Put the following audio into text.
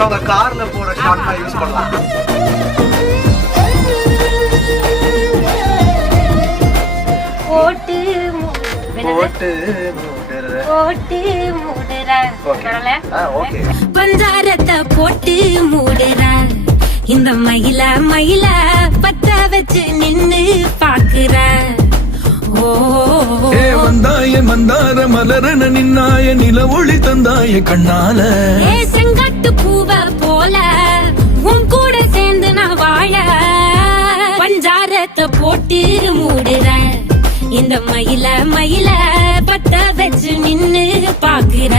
அவங்க கார்ல போற ஷார்ட் மாதிரி யூஸ் பண்ணலாம். போட்டு போட்டு பஞ்சாரத்தை போட்டு மூடுற இந்த மயில மயில பத்த வச்சு நின்னு பாக்குற. வந்தாய மந்தார மலரன நின்னாய நில ஒளி தந்தாய கண்ணால செங்கட்டு பூவ போல உன் கூட சேர்ந்து நான் வாழ பஞ்சாரத்தை போட்டு மூடுற இந்த மயில மயில பத்த வச்சு நின்னு பாக்குற.